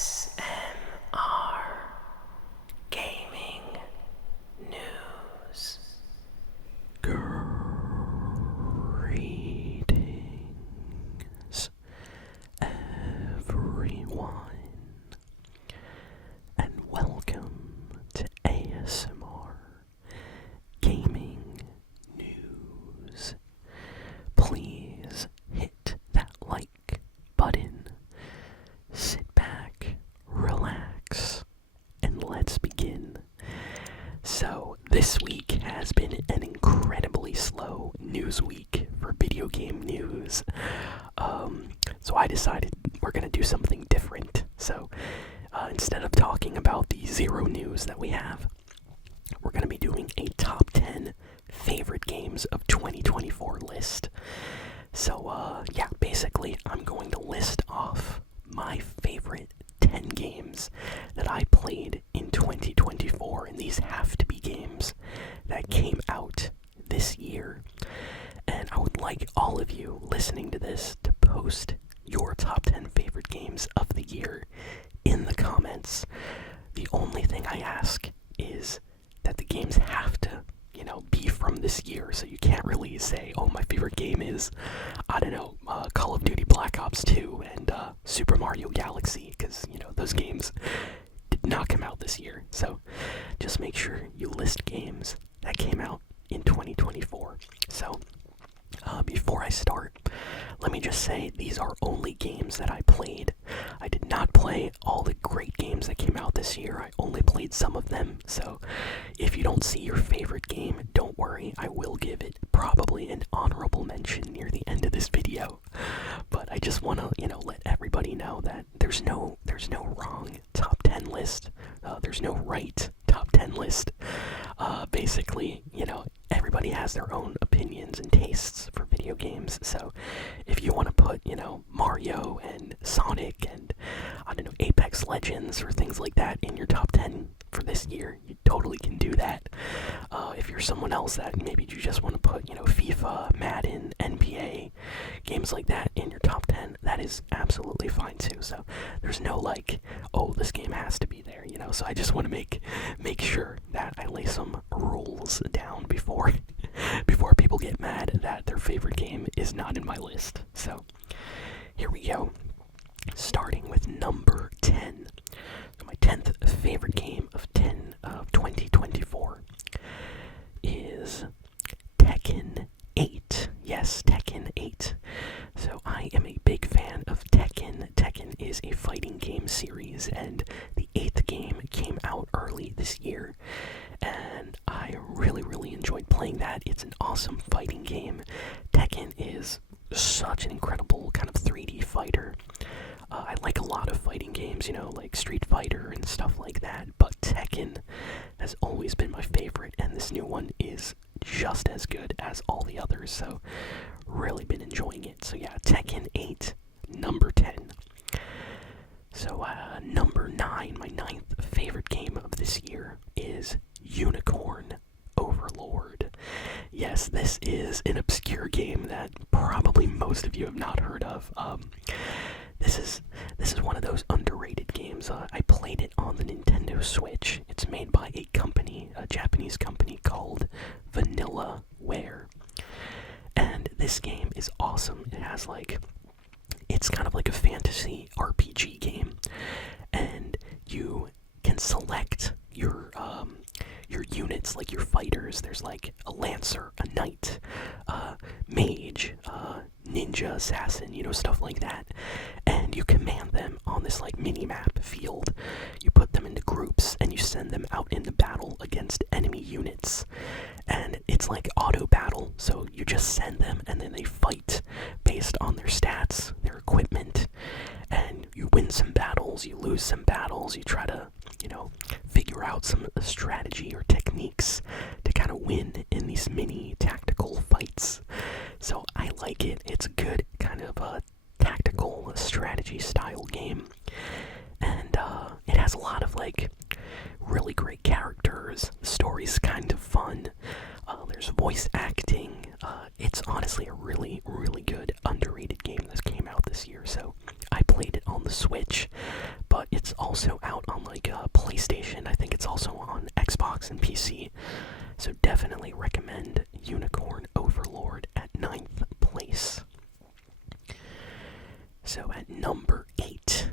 ASMR Gaming News. Greetings, everyone, and welcome to ASMR Gaming News. Please hit that like button, sit back, relax, and let's begin. So, this week has been an incredibly slow news week for video game news. So I decided we're going to do something different. So, instead of talking about the zero news that we have, we're going to be doing a top 10 favorite games of 2024 list. So, yeah, basically, I'm going to list off my favorite 10 games that I played in 2024, and these have to be games that came out this year. And I would like all of you listening to this to post your top 10 favorite games of the year in the comments. The only thing I ask is that the games have to, be from this year, so you can't really say, oh, my favorite game is, I don't know, Call of Duty Black Ops 2 and Super Mario Galaxy, because, those games did not come out this year. So just make sure you list games that came out in 2024. So before I start, let me just say these are only games that I played. I did not play all the great games that came out this year. I only played some of them. So if you don't see your favorite game, don't worry. I will give it probably an honorable mention near the end of this video. But I just want to, let everybody know that there's no wrong top 10 list. There's no right top 10 list. Basically, everybody has their own opinions and tastes for video games. So if you want to put, Mario and Sonic and, I don't know, Apex Legends or things like that in your top 10 for this year, you totally can do that. If you're someone else that maybe you just want to put, FIFA, Madden, NBA, games like that in your top 10, that is absolutely fine too. So there's no like, oh, this game has to be there, so I just want to make sure that I lay some rules down before people get mad that their favorite game is not in my list. So here we go. Starting with number 10. So my 10th favorite game of 2024 is Tekken 8. Yes, Tekken 8. So I am a big fan of Tekken. Tekken is a fighting game series, and the 8th game came out early this year, and I really enjoyed playing that. It's an awesome fighting game. Tekken is such an incredible kind of 3D fighter. I like a lot of fighting games, like Street Fighter and stuff like that, but Tekken has always been my favorite, and this new one is just as good as all the others, so really been enjoying it. So yeah, Tekken 8, number 10. So number 9, my 9th favorite game of this year is Unicorn Overlord. Yes, this is an obscure game that probably most of you have not heard of. This is one of those underrated games. I played it on the Nintendo Switch. It's made by a Japanese company called Vanillaware. And this game is awesome. It's kind of like a fantasy RPG game, and you can select your units, like your fighters. There's like a lancer, a knight, mage, ninja, assassin, stuff like that. And you command them on this like mini-map field. You put them into groups and you send them out into battle against enemy units. And it's like auto battle, so you just send them and then they fight based on their stats, their equipment, and you win some battles, you lose some battles, you try to, figure out some strategy or techniques to kind of win in these mini tactical fights. So I like it. It's a good kind of tactical strategy style game, and it has a lot of like really great characters. The story's kind of fun. There's voice acting. It's honestly a really good underrated game that came out this year, so I played it on the Switch, but it's also out on like PlayStation. I think it's also on Xbox and PC. So definitely recommend Unicorn Overlord at 9th place. So at number 8,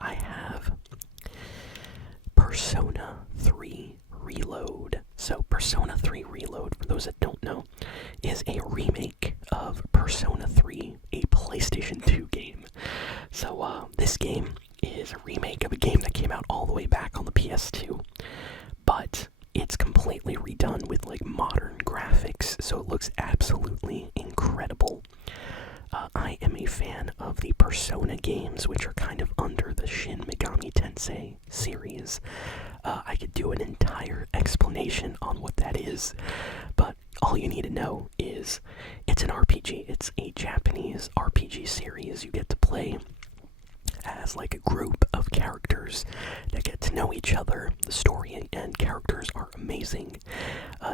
I have Persona 3 Reload. So Persona 3 Reload, for those that don't know, is a remake of Persona 3, a PlayStation 2 game. So this game is a remake of a game that came out all the way back on the PS2, but it's completely redone with like modern graphics, so it looks absolutely incredible. I am a fan of the Persona games, which are kind of under the Shin Megami Tensei series. I could do an entire explanation on what that is, but all you need to know is it's an RPG. It's a Japanese RPG series. You get to play as like a group of characters that get to know each other. The story and characters are amazing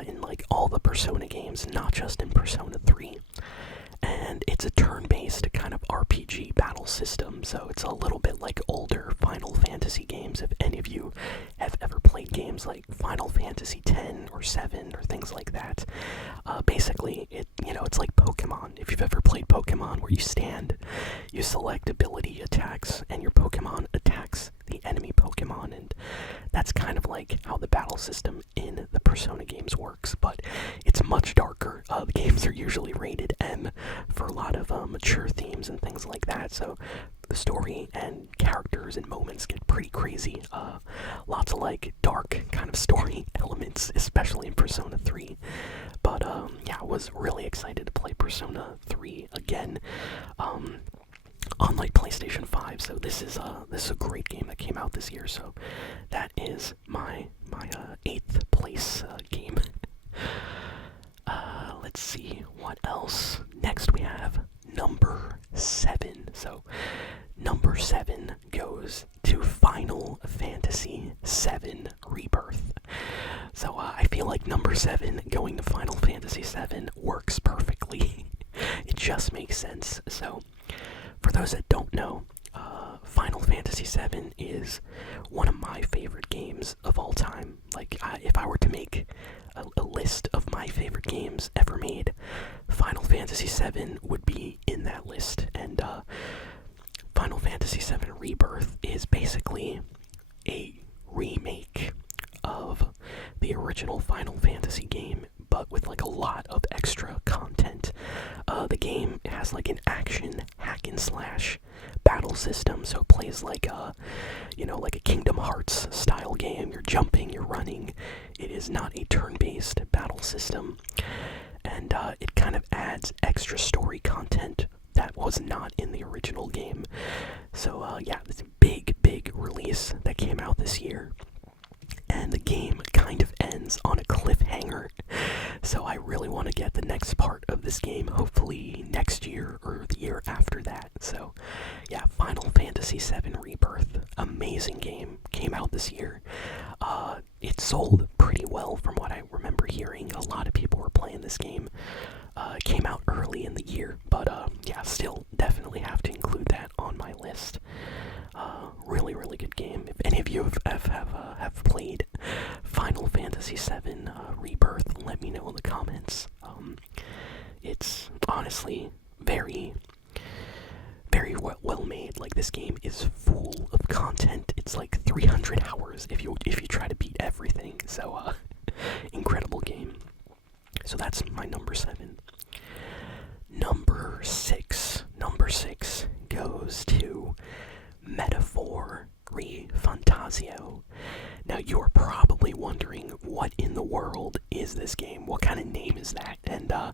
in like all the Persona games, not just in Persona 3. And it's a turn-based kind of RPG battle system, so it's a little bit like older Final Fantasy games. If any of you have ever played games like Final Fantasy X or 7 or things like that, basically it's like Pokemon. If you've ever played Pokemon, where you stand, you select ability attacks, and your Pokemon attacks the enemy Pokemon, and that's kind of like how the battle system in the Persona games works, but it's much darker. The games are usually rated M for a lot of mature themes and things like that, so the story and characters and moments get pretty crazy. Lots of like dark kind of story elements, especially in Persona 3. But yeah, I was really excited to play Persona 3 again on like PlayStation 5. So this is a great game that came out this year. So that is my 8th place game. Let's see what else. Next we have number 7. So number 7 goes to Final Fantasy 7 Rebirth. So I feel like number 7 going to Final Fantasy 7 works perfectly. It just makes sense. So for those that don't know, Final Fantasy 7 is one of my favorite games of all time. Like, if I were to make a list of my favorite games ever made, Final Fantasy 7 would be in that list. And Final Fantasy 7 Rebirth is basically a remake of the original Final Fantasy game, but with like a lot of extra content. The game has like an action hack and slash battle system, so it plays like like a Kingdom Hearts style game. You're jumping, you're running. It is not a turn-based battle system, and it kind of adds extra story content that was not in the original game. So yeah, it's a big release that came out this year. And the game kind of ends on a cliffhanger, so I really want to get the next part of this game, hopefully next year or the year after that. So yeah, Final Fantasy VII Rebirth, amazing game, came out this year. It sold pretty well from what I remember hearing. A lot of people were playing this game. It came out early in the year, but yeah, still definitely have to include that on my list. Really good game. If any of you have played Final Fantasy VII Rebirth, let me know in the comments. It's honestly very well made. Like, this game is full of content. It's like 300 hours if you try to beat everything. So incredible game. So that's my number 7. Number 6 goes to Metaphor Refantazio. Now, you're probably wondering, what in the world is this game? What kind of name is that? And I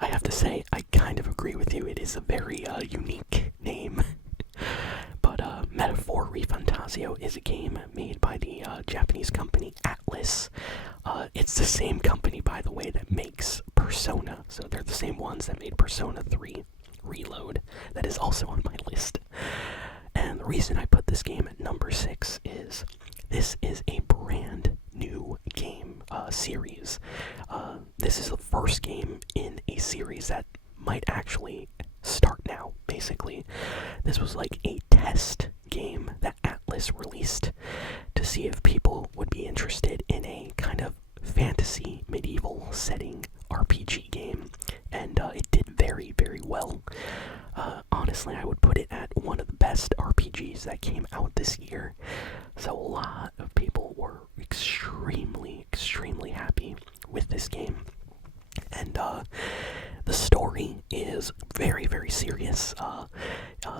have to say, I kind of agree with you. It is a very unique name. But Metaphor Refantazio is a game made by the Japanese company Atlus. It's the same company, by the way, that makes Persona. So they're the same ones that made Persona 3 Reload. That is also on my list. And the reason I put this game at number 6 is this is a brand new game series. This is the first game in a series that might actually start now, basically. This was like a test game that Atlas released to see if people would be interested in a kind of fantasy medieval setting RPG game, and it did very, very well. Honestly, I would put it at one of the best RPGs that came out this year. So a lot of people were extremely, extremely happy with this game. And the story is very, very serious.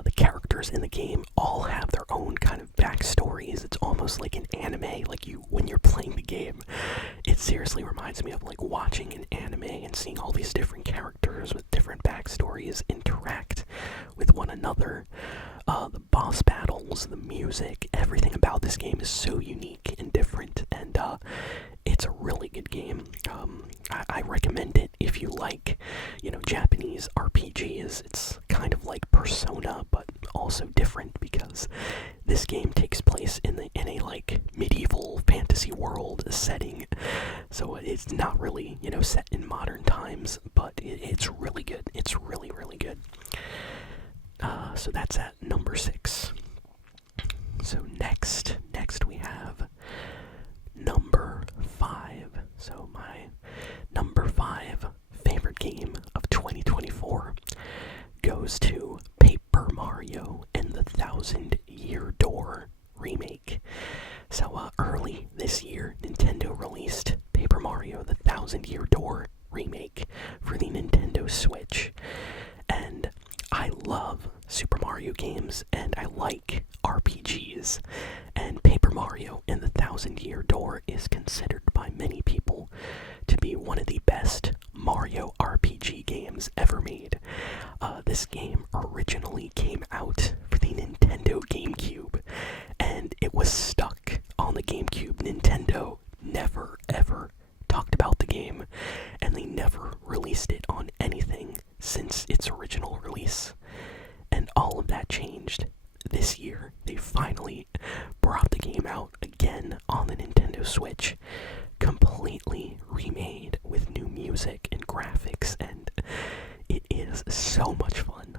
The characters in the game all have their own kind of backstories. It's almost like an anime. Like when you're playing the game, it seriously reminds me of like watching an anime and seeing all these different characters with different backstories interact with one another. The boss battles, the music, everything about this game is so unique and different, and it's a really good game. I recommend it if you like, Japanese RPGs. It's kind of like Persona, but also different because this game takes place in a like medieval fantasy world setting. So it's not really, set in modern times, but it's really good. It's really, really good. So that's at number 6. So next we have number 5. So my number 5 favorite game of 2024 goes to Paper Mario and the Thousand Year Door remake. So early this year, Nintendo released Paper Mario the Thousand Year Door remake for the Nintendo Switch. And I love Super Mario games, and I like RPGs, and Paper Mario and the Thousand Year Door is considered by many people to be one of the best Mario RPG games ever made. This game originally came out for the Nintendo GameCube, and it was stuck on the GameCube. Nintendo never ever talked about the game, and they never released it on anything since its original release. And all of that changed this year. They finally brought the game out again on the Nintendo Switch, completely remade with new music and graphics, and it is so much fun.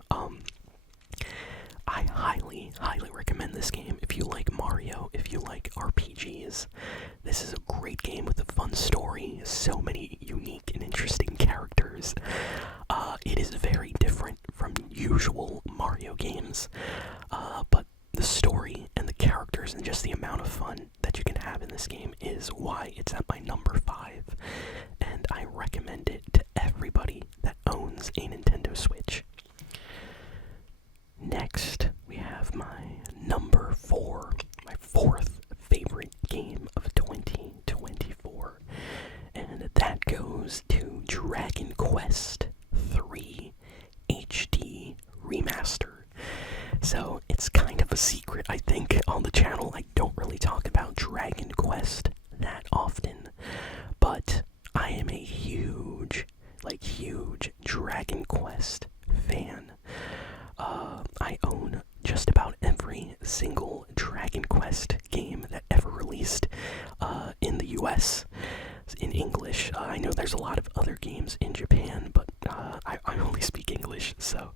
I highly, highly recommend this game. If you like Mario, if you like RPGs, this is a great game with a fun story, so many unique and interesting characters. It is very different from usual Mario games, but the story and the characters and just the amount of fun that you can have in this game is why it's at my number 5, and I recommend it to everybody that owns a Nintendo Switch. Next, we have my number 4, my 4th favorite game of 2024, and that goes to Dragon Quest III HD Remaster. So it's kind of a secret, I think, on the channel. I don't really talk about Dragon Quest that often, but I am a huge Dragon Quest fan. I own just about every single Dragon Quest game that ever released in the US in English. I know there's a lot of other games in Japan, but I only speak English, so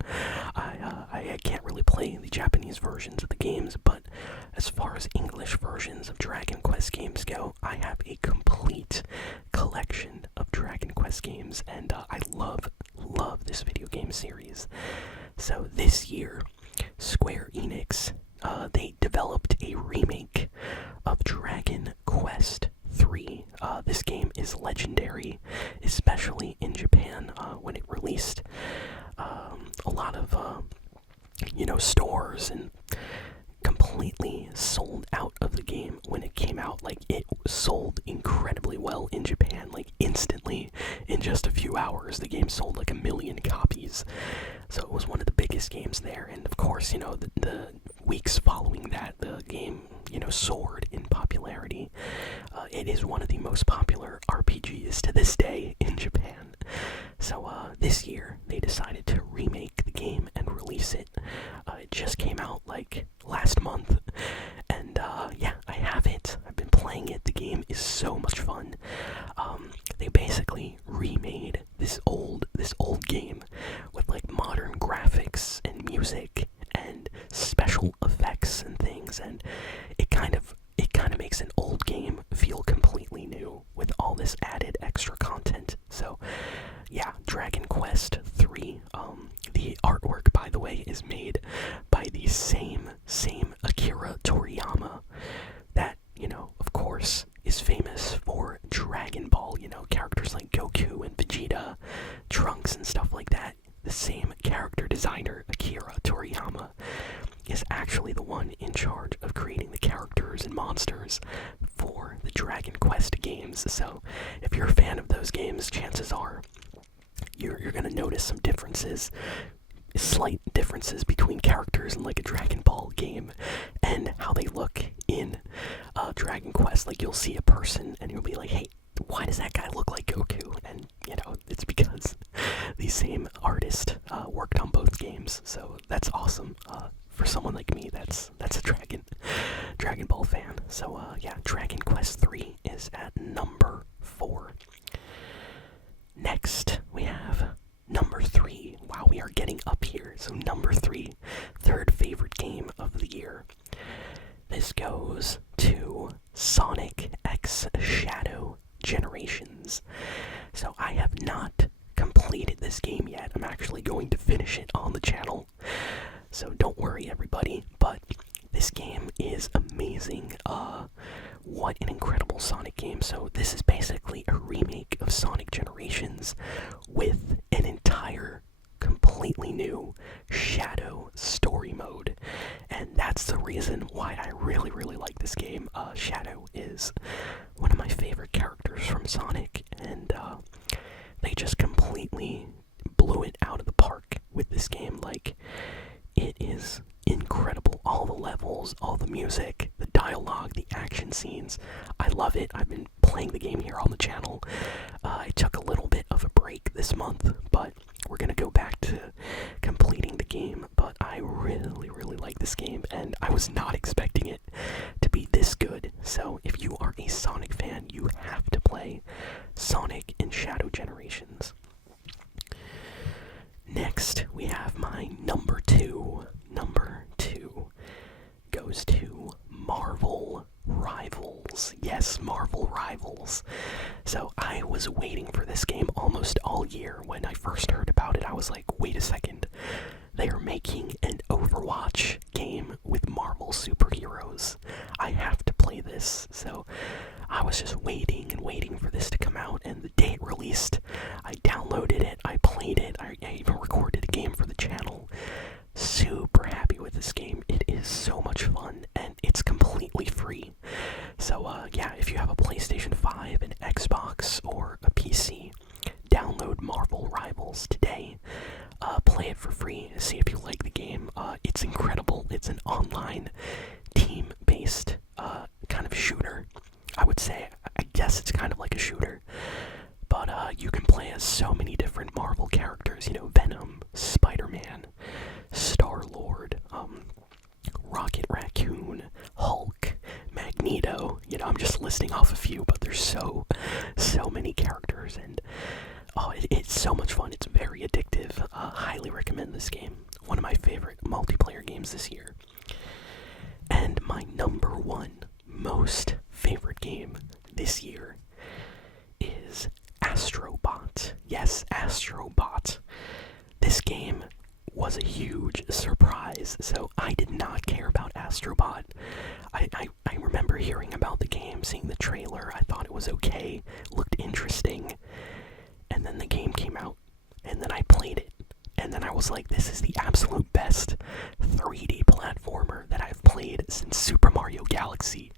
I can't really play the Japanese versions of the games. But as far as English versions of Dragon Quest games go, I have a complete collection of Dragon Quest games, and I love this video game series. So this year, Square Enix, they developed a remake of Dragon Quest III. This game is legendary, especially in Japan when it released. A lot of, stores and completely sold out of the game when it came out. Like, it sold incredibly well in Japan, like instantly. In just a few hours, the game sold like 1 million copies. So it was one of the biggest games there, and of course, the weeks following that, the game, soared in popularity. It is one of the most popular RPGs to this day in Japan. So this year, they decided to remake the game and release it. It just came out like last month, and I have it. I've been playing it. The game is so much fun. They basically remade this old game with like modern graphics and music and special things, and it kind of makes an old game feel completely new with all this added extra content. So yeah, Dragon Quest 3. The artwork, by the way, is made by the same Akira Toriyama that, of course, is famous for Dragon Ball, characters like Goku and Vegeta, Trunks and stuff like that. The same character designer, Akira Toriyama, is actually the one in charge of creating the characters and monsters for the Dragon Quest games. So if you're a fan of those games, chances are you're gonna notice some differences, slight differences between characters in like a Dragon Ball game and how they look in Dragon Quest. Like, you'll see a person and you'll be like, hey, why does that guy look like Goku? And it's because the same artist worked on both games. So that's awesome. For someone like me, that's a Dragon Ball fan. So yeah, Dragon Quest 3 is at number 4. Next, we have number 3. Wow, we are getting up here. So number 3, third favorite game of the year. This goes to Sonic X Shadow Generations. So I have not completed this game yet. I'm actually going to finish it on the channel. So don't worry, everybody, but this game is amazing. What an incredible Sonic game. So this is basically a remake of Sonic Generations with an entire, completely new Shadow story mode. And that's the reason why I really, really like this game. Shadow is one of my favorite characters from Sonic, and they just completely blew it out of the park with this game. Like, it is incredible. All the levels, all the music, the dialogue, the action scenes. I love it. I've been playing the game here on the channel. I took a little bit of a break this month, but we're gonna go back to completing the game. But I really, really like this game, and I was not expecting it to be this good. So if you are a Sonic fan, you have to play Sonic and Shadow Generations. Next, we have my number 2. Number 2 goes to Marvel Rivals. Yes, Marvel Rivals. So I was waiting for this game almost all year. When I first heard about it, I was like, wait a second. They are making an Overwatch game with Marvel superheroes. I have to play this. So I was just waiting and waiting for this to come out, and the day it released, I downloaded it, I played it, I even recorded a game for the channel. Super happy with this game. It is so much fun, and it's completely free. So yeah, if you have a PlayStation 5, an Xbox, or a PC, download Marvel Rivals today. Play it for free, see if you like the game. It's incredible. It's an online, team-based kind of shooter. I would say, I guess it's kind of like a shooter. But you can play as so many different Marvel characters. Venom, Spider-Man, Star-Lord, Rocket Raccoon, Hulk, Magneto. I'm just listing off a few, but there's so many characters, and it's so much fun. It's very addictive. Highly recommend this game. One of my favorite multiplayer games this year. And my number 1 most favorite game this year is Astrobot. Yes, Astrobot. This game was a huge surprise. So I did not care about Astrobot. I remember hearing about the game, seeing the trailer. I thought it was okay, looked interesting. And then the game came out, and then I played it. And then I was like, this is the absolute best 3D platformer that I've played since Super Mario Galaxy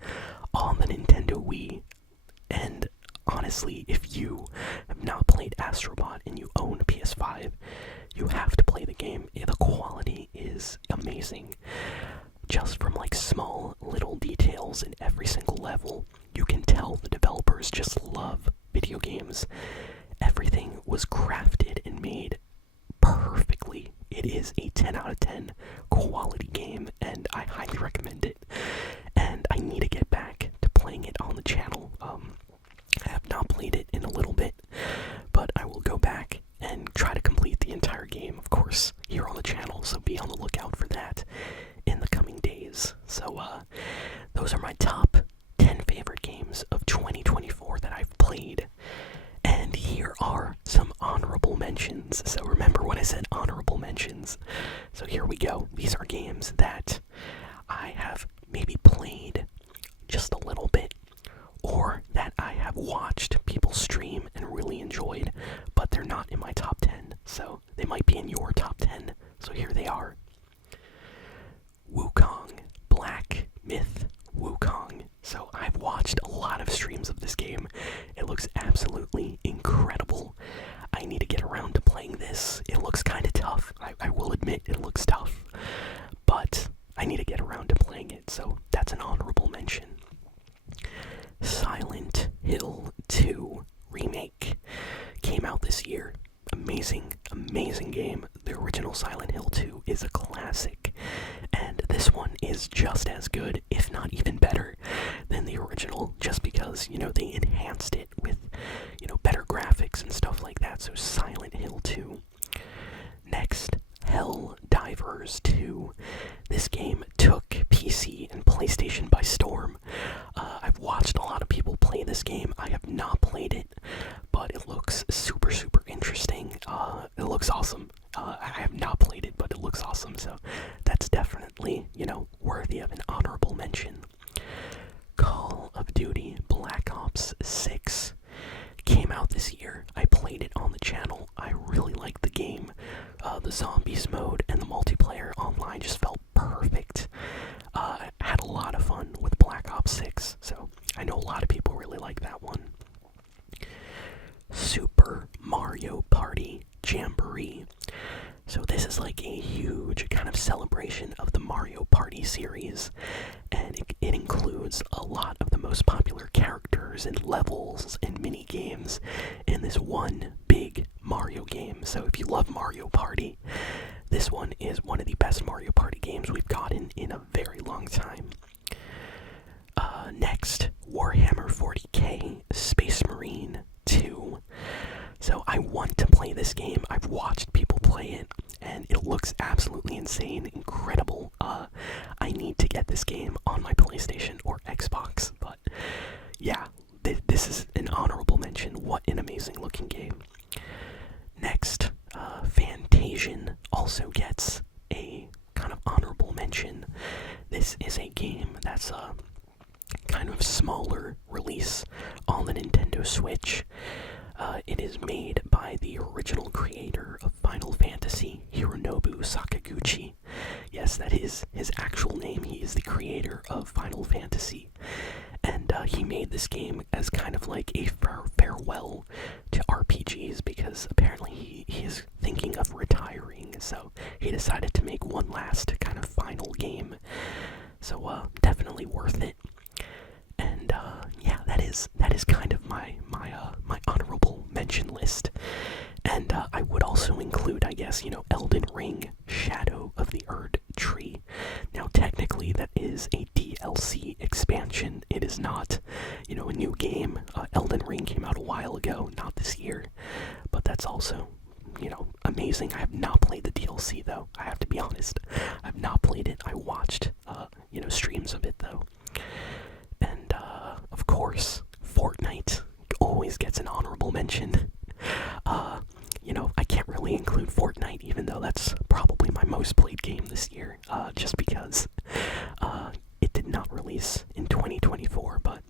on the Nintendo Wii. And honestly, if you have not played Astrobot and you own a PS5, you have to play the game. The quality is amazing. Just from like small little details in every single level, you can tell the developers just love video games. Everything was crafted and made perfectly. It is a 10 out of 10 quality game, and I highly recommend it. And I need to get back to playing it on the channel. I have not played it in a little bit, but I will go back and try to complete the entire game, of course, here on the channel, so be on the lookout for that in the coming days. So, those are my top 10 favorite games of 2024 that I've played. And here are some honorable mentions. So remember when I said honorable mentions? So here we go. These are games that I have maybe played just a little bit, or that I have watched people stream and really enjoyed, but they're not in my top 10. So they might be in your top 10. So here they are. Wukong, Black Myth Wukong. So I've watched a lot of streams of this game. It looks absolutely incredible. I need to get around to playing this. It looks kind of tough. I will admit it looks tough. But I need to get around to playing it, so that's an honorable mention. Silent Hill 2 Remake came out this year. Amazing, amazing game. The original Silent Hill 2 is a classic, and this one is just as good, if not even better, than the original, just because, they enhanced it with, better graphics and stuff like that. So Silent Hill 2. Next, Helldivers 2. This game took PC and PlayStation by storm. I've watched a lot of people play this game. I have not played it, but it looks super, super interesting. It looks awesome. I have not played it, but it looks awesome, so that's definitely, worthy of an honorable mention. Call of Duty Black Ops 6 came out this year. I played it on the channel. I really liked the game. The zombies mode and the multiplayer online just felt perfect. I had a lot of fun with Black Ops 6, so I know a lot of people really like that one. Super Mario Party Jamboree. So this is like a huge kind of celebration of the Mario Party series, and it includes a lot of the most popular characters and levels and mini games in this one big Mario game. So if you love Mario Party, this one is one of the best Mario Party games we've gotten in a very long time. Next, Warhammer 40k Space Marine 2. So I want to play this game. I've watched people play it, and it looks absolutely insane, incredible. I need to get this game on my PlayStation or Xbox, but yeah, this is an honorable mention. What an amazing looking game. Next, Fantasian also gets a kind of honorable mention. This is a game that's a kind of smaller release on the Nintendo Switch. It is made by the original creator of Final Fantasy, Hironobu Sakaguchi. Yes, that is his actual name. He is the creator of Final Fantasy. And he made this game as kind of like a farewell to RPGs, because apparently he is thinking of retiring. So he decided to make one last kind of final game. So definitely worth it. And yeah, that is kind of my honorable mention list. And I would also include, I guess, Elden Ring Shadow of the Erd Tree. Now, technically, that is a DLC expansion. It is not, a new game. Elden Ring came out a while ago, not this year. But that's also, amazing. I have not played the DLC, though. I have to be honest. I've not played it. I watched, streams of it, though. And, of course, Fortnite always gets an honorable mention. I can't really include Fortnite, even though that's probably my most played game this year, just because it did not release in 2024, but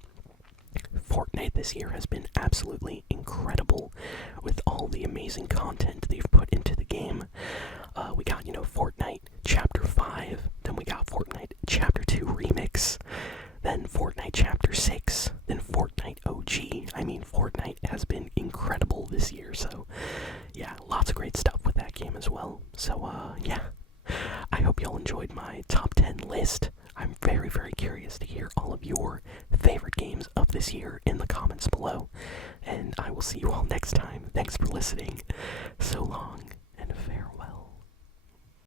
Fortnite this year has been absolutely incredible with all the amazing content they've put into the game. We got, Fortnite Chapter 5, then we got Fortnite Chapter 2 Remix, then Fortnite Chapter 6, then Fortnite OG. I mean, Fortnite has been incredible this year, so yeah, lots of great stuff with that game as well. So, yeah, I hope y'all enjoyed my top 10 list. I'm very, very curious to hear all of your favorite games of this year in the comments below, and I will see you all next time. Thanks for listening. So long.